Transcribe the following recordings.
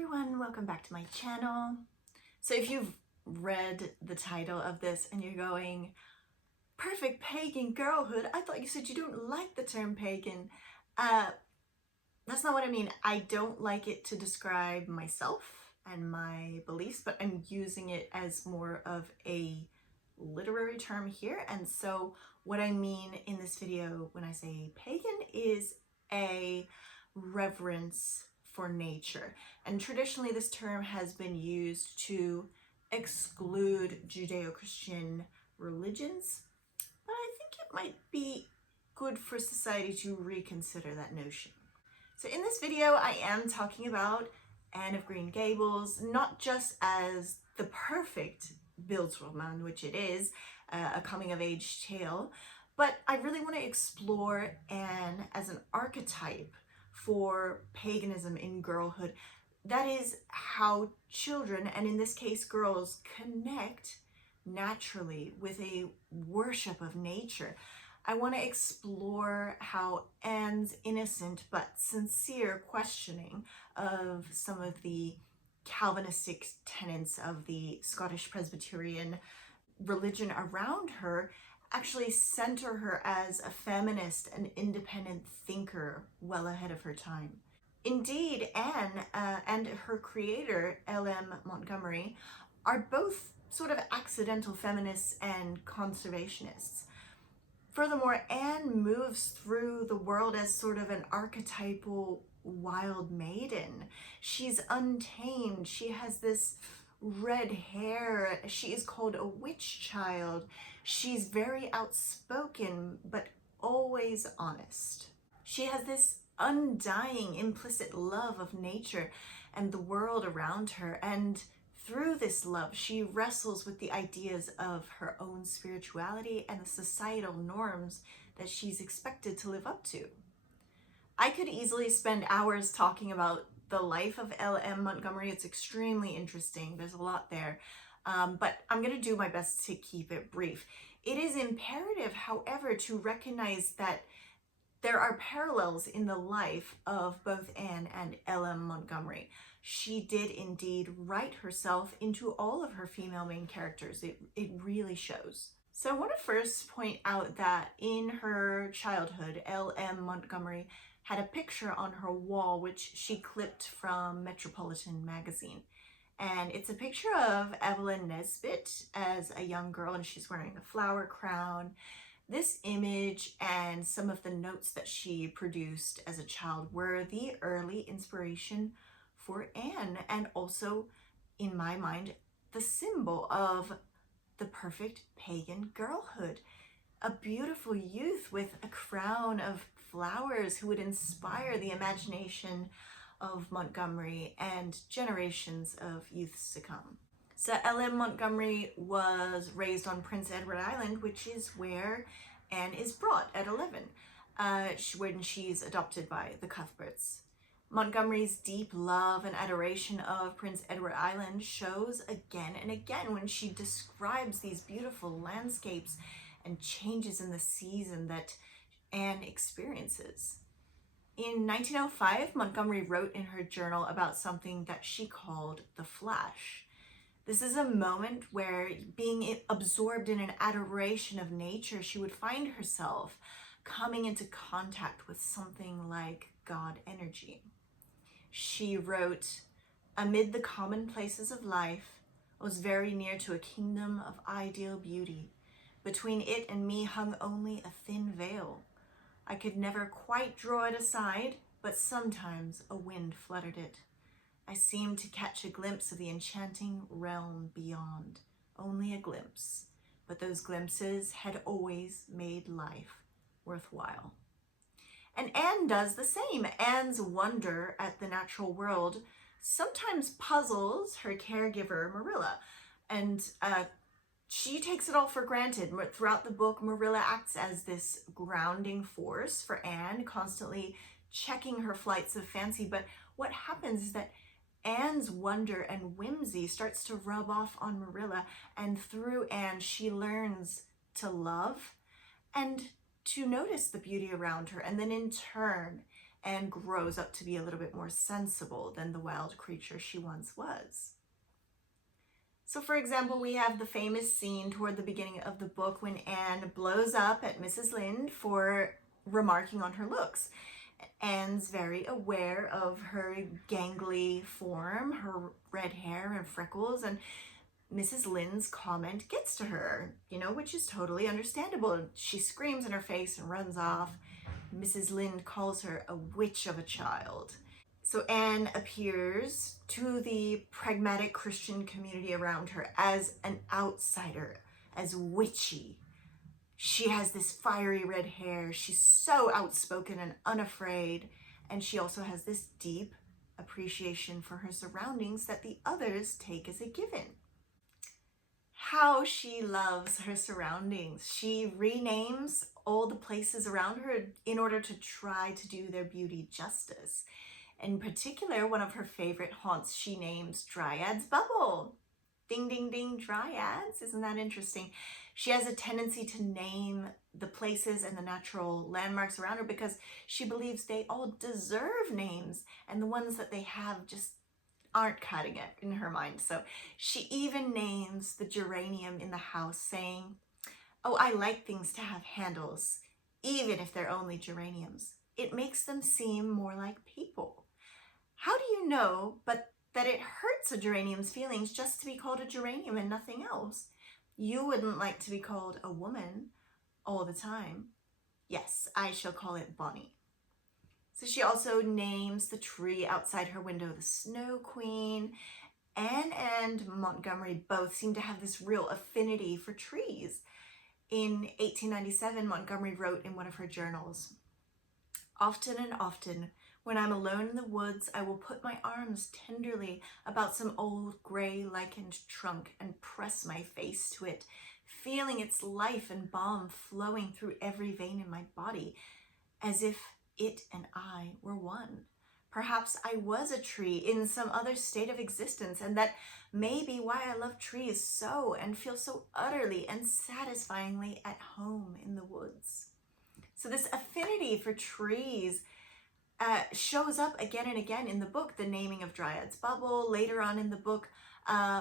everyone, welcome back to my channel. So if you've read the title of this and you're going, perfect pagan girlhood, I thought you said you don't like the term pagan. That's not what I mean. I don't like it to describe myself and my beliefs, but I'm using it as more of a literary term here. And so what I mean in this video when I say pagan is a reverence for nature. And traditionally this term has been used to exclude Judeo-Christian religions, but I think it might be good for society to reconsider that notion. So in this video, I am talking about Anne of Green Gables, not just as the perfect Bildungsroman, which it is, a coming-of-age tale, but I really want to explore Anne as an archetype for paganism in girlhood. That is how children, and in this case girls, connect naturally with a worship of nature. I want to explore how Anne's innocent but sincere questioning of some of the Calvinistic tenets of the Scottish Presbyterian religion around her actually center her as a feminist and independent thinker well ahead of her time. Indeed, Anne and her creator, LM Montgomery, are both sort of accidental feminists and conservationists. Furthermore, Anne moves through the world as sort of an archetypal wild maiden. She's untamed. She has this red hair. She is called a witch child. She's very outspoken, but always honest. She has this undying implicit love of nature and the world around her, and through this love, she wrestles with the ideas of her own spirituality and the societal norms that she's expected to live up to. I could easily spend hours talking about the life of LM Montgomery. It's extremely interesting. There's a lot there, but I'm going to do my best to keep it brief. It is imperative, however, to recognize that there are parallels in the life of both Anne and LM Montgomery. She did indeed write herself into all of her female main characters. It really shows. So I want to first point out that in her childhood, LM Montgomery had a picture on her wall which she clipped from Metropolitan magazine. And it's a picture of Evelyn Nesbit as a young girl, and she's wearing a flower crown. This image and some of the notes that she produced as a child were the early inspiration for Anne, and also, in my mind, the symbol of the perfect pagan girlhood. A beautiful youth with a crown of flowers who would inspire the imagination of Montgomery and generations of youths to come. So LM Montgomery was raised on Prince Edward Island, which is where Anne is brought at 11, when she's adopted by the Cuthberts. Montgomery's deep love and adoration of Prince Edward Island shows again and again when she describes these beautiful landscapes and changes in the season that Anne experiences. In 1905, Montgomery wrote in her journal about something that she called the flash. This is a moment where, being absorbed in an adoration of nature, she would find herself coming into contact with something like God energy. She wrote, "Amid the commonplaces of life, I was very near to a kingdom of ideal beauty. Between it and me hung only a thin veil. I could never quite draw it aside, but sometimes a wind fluttered it. I seemed to catch a glimpse of the enchanting realm beyond, only a glimpse, but those glimpses had always made life worthwhile." And Anne does the same. Anne's wonder at the natural world sometimes puzzles her caregiver, Marilla, and she takes it all for granted. Throughout the book, Marilla acts as this grounding force for Anne, constantly checking her flights of fancy. But what happens is that Anne's wonder and whimsy starts to rub off on Marilla, and through Anne, she learns to love and to notice the beauty around her. And then in turn, and grows up to be a little bit more sensible than the wild creature she once was. So for example, we have the famous scene toward the beginning of the book when Anne blows up at Mrs. Lynde for remarking on her looks. Anne's very aware of her gangly form, her red hair and freckles, and Mrs. Lynde's comment gets to her, which is totally understandable. She screams in her face and runs off. Mrs. Lynde calls her a witch of a child. So Anne appears to the pragmatic Christian community around her as an outsider, as witchy. She has this fiery red hair. She's so outspoken and unafraid. And she also has this deep appreciation for her surroundings that the others take as a given. How she loves her surroundings. She renames all the places around her in order to try to do their beauty justice. In particular, one of her favorite haunts she names Dryad's Bubble. Ding, ding, ding, Dryads. Isn't that interesting? She has a tendency to name the places and the natural landmarks around her because she believes they all deserve names, and the ones that they have just aren't cutting it in her mind. So she even names the geranium in the house, saying, "Oh, I like things to have handles, even if they're only geraniums. It makes them seem more like people." How do you know but that it hurts a geranium's feelings just to be called a geranium and nothing else? You wouldn't like to be called a woman all the time. Yes, I shall call it Bonnie. So she also names the tree outside her window the Snow Queen. Anne and Montgomery both seem to have this real affinity for trees. In 1897, Montgomery wrote in one of her journals, "Often and often, when I'm alone in the woods, I will put my arms tenderly about some old gray lichened trunk and press my face to it, feeling its life and balm flowing through every vein in my body, as if it and I were one. Perhaps I was a tree in some other state of existence, and that may be why I love trees so and feel so utterly and satisfyingly at home in the woods." So this affinity for trees shows up again and again in the book. The naming of Dryad's Bubble, later on in the book,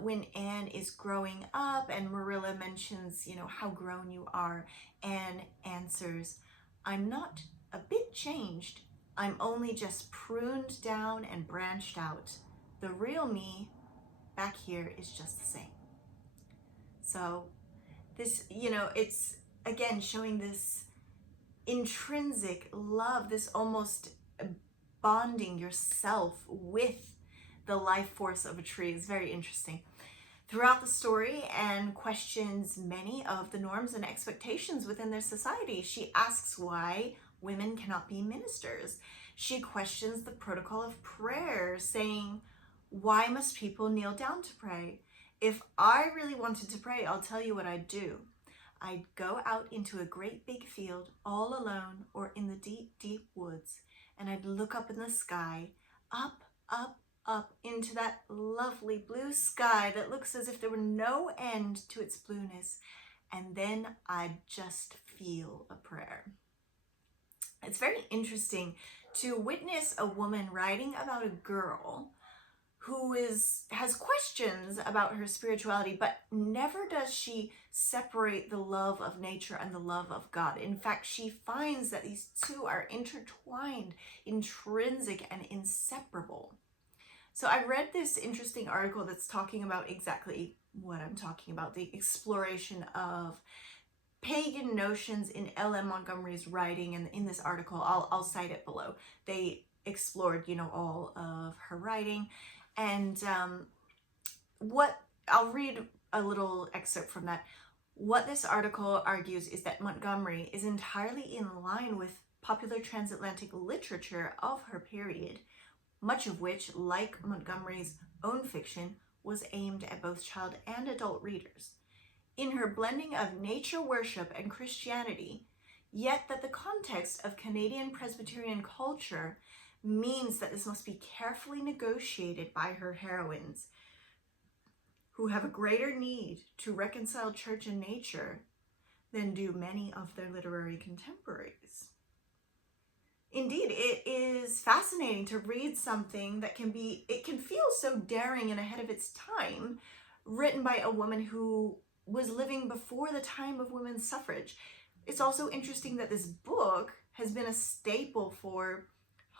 when Anne is growing up and Marilla mentions, how grown you are, Anne answers, "I'm not a bit changed. I'm only just pruned down and branched out. The real me back here is just the same." So this, it's again showing this intrinsic love, this almost bonding yourself with the life force of a tree is very interesting. Throughout the story, Anne questions many of the norms and expectations within their society. She asks why women cannot be ministers. She questions the protocol of prayer, saying, "Why must people kneel down to pray? If I really wanted to pray, I'll tell you what I'd do. I'd go out into a great big field all alone or in the deep, deep woods, and I'd look up in the sky, up, up, up into that lovely blue sky that looks as if there were no end to its blueness, and then I'd just feel a prayer." It's very interesting to witness a woman writing about a girl who has questions about her spirituality, but never does she separate the love of nature and the love of God. In fact, she finds that these two are intertwined, intrinsic, and inseparable. So I read this interesting article that's talking about exactly what I'm talking about, the exploration of pagan notions in LM Montgomery's writing, and in this article, I'll cite it below. They explored, all of her writing, and I'll read a little excerpt from that. What this article argues is that Montgomery is entirely in line with popular transatlantic literature of her period, much of which, like Montgomery's own fiction, was aimed at both child and adult readers. In her blending of nature worship and Christianity, yet that the context of Canadian Presbyterian culture means that this must be carefully negotiated by her heroines, who have a greater need to reconcile church and nature than do many of their literary contemporaries. Indeed, it is fascinating to read something that it can feel so daring and ahead of its time, written by a woman who was living before the time of women's suffrage. It's also interesting that this book has been a staple for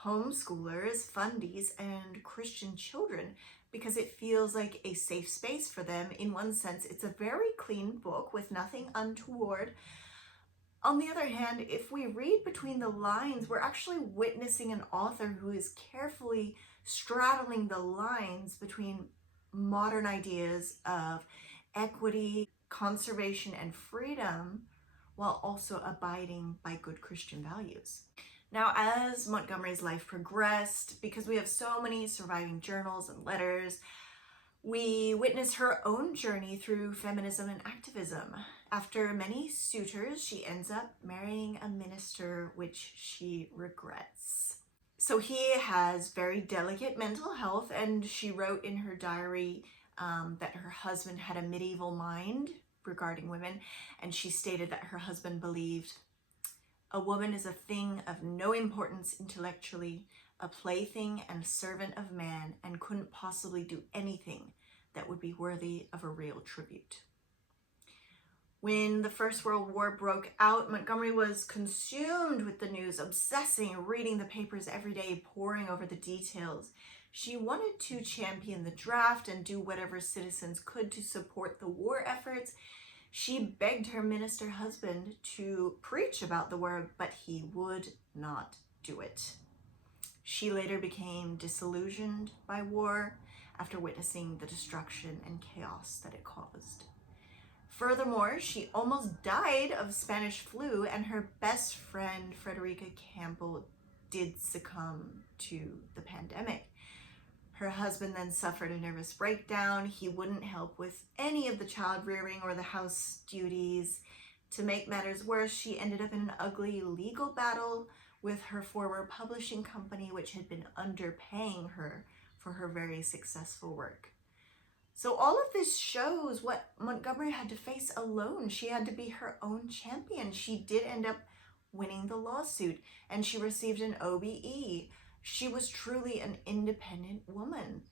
homeschoolers, fundies, and Christian children because it feels like a safe space for them. In one sense, it's a very clean book with nothing untoward. On the other hand, if we read between the lines, we're actually witnessing an author who is carefully straddling the lines between modern ideas of equity, conservation, and freedom, while also abiding by good Christian values. Now, as Montgomery's life progressed, because we have so many surviving journals and letters, we witness her own journey through feminism and activism. After many suitors, she ends up marrying a minister, which she regrets. So he has very delicate mental health, and she wrote in her diary that her husband had a medieval mind regarding women, and she stated that her husband believed a woman is a thing of no importance intellectually, a plaything and servant of man, and couldn't possibly do anything that would be worthy of a real tribute. When the First World War broke out, Montgomery was consumed with the news, obsessing, reading the papers every day, poring over the details. She wanted to champion the draft and do whatever citizens could to support the war efforts. She begged her minister husband to preach about the war, but he would not do it. She later became disillusioned by war after witnessing the destruction and chaos that it caused. Furthermore, she almost died of Spanish flu, and her best friend, Frederica Campbell, did succumb to the pandemic. Her husband then suffered a nervous breakdown. He wouldn't help with any of the child rearing or the house duties. To make matters worse, she ended up in an ugly legal battle with her former publishing company, which had been underpaying her for her very successful work. So all of this shows what Montgomery had to face alone. She had to be her own champion. She did end up winning the lawsuit, and she received an OBE. She was truly an independent woman.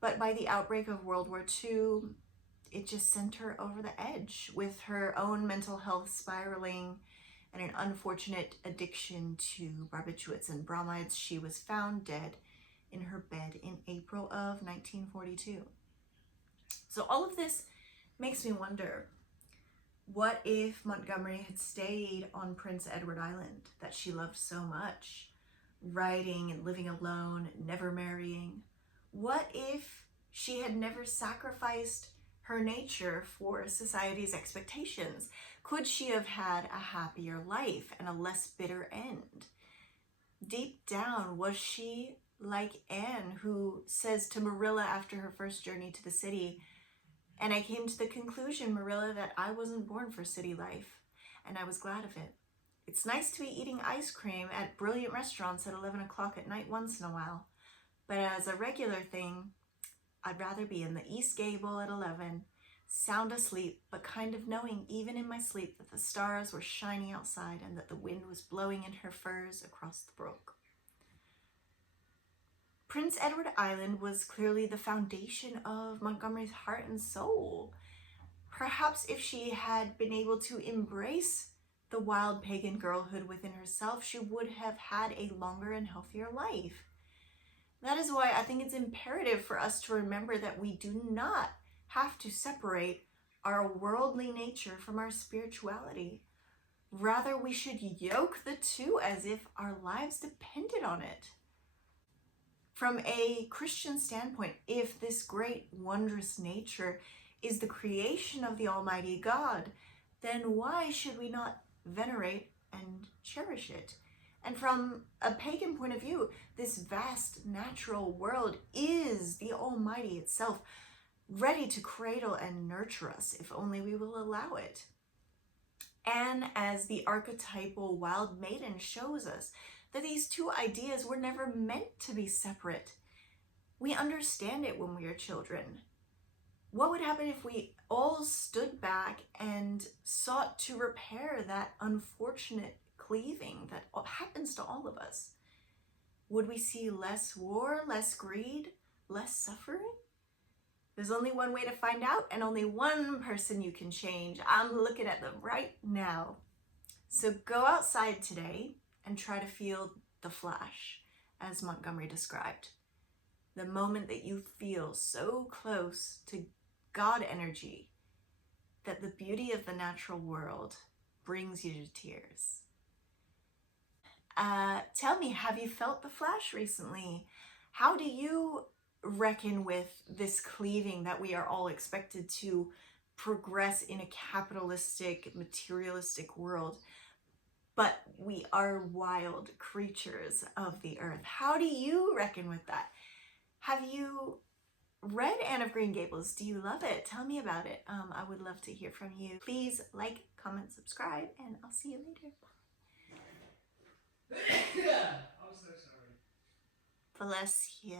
But by the outbreak of World War II, it just sent her over the edge with her own mental health spiraling and an unfortunate addiction to barbiturates and bromides. She was found dead in her bed in April of 1942. So all of this makes me wonder, what if Montgomery had stayed on Prince Edward Island that she loved so much, writing and living alone, never marrying? What if she had never sacrificed her nature for society's expectations? Could she have had a happier life and a less bitter end? Deep down, was she like Anne, who says to Marilla after her first journey to the city, "And I came to the conclusion, Marilla, that I wasn't born for city life, and I was glad of it. It's nice to be eating ice cream at brilliant restaurants at 11 o'clock at night once in a while, but as a regular thing, I'd rather be in the East Gable at 11, sound asleep, but kind of knowing even in my sleep that the stars were shining outside and that the wind was blowing in her furs across the brook." Prince Edward Island was clearly the foundation of Montgomery's heart and soul. Perhaps if she had been able to embrace the wild pagan girlhood within herself, she would have had a longer and healthier life. That is why I think it's imperative for us to remember that we do not have to separate our worldly nature from our spirituality. Rather, we should yoke the two as if our lives depended on it. From a Christian standpoint, if this great, wondrous nature is the creation of the Almighty God, then why should we not venerate and cherish it? And from a pagan point of view, this vast natural world is the Almighty itself, ready to cradle and nurture us if only we will allow it. Anne, as the archetypal wild maiden, shows us that these two ideas were never meant to be separate. We understand it when we are children. What would happen if we all stood back and sought to repair that unfortunate cleaving that happens to all of us? Would we see less war, less greed, less suffering? There's only one way to find out, and only one person you can change. I'm looking at them right now. So go outside today and try to feel the flash, as Montgomery described. The moment that you feel so close to God energy that the beauty of the natural world brings you to tears. Tell me, have you felt the flash recently? How do you reckon with this cleaving that we are all expected to progress in a capitalistic, materialistic world? But we are wild creatures of the earth. How do you reckon with that? Have you read Anne of Green Gables? Do you love it? Tell me about it. I would love to hear from you. Please like, comment, subscribe, and I'll see you later. I'm so sorry. Bless you.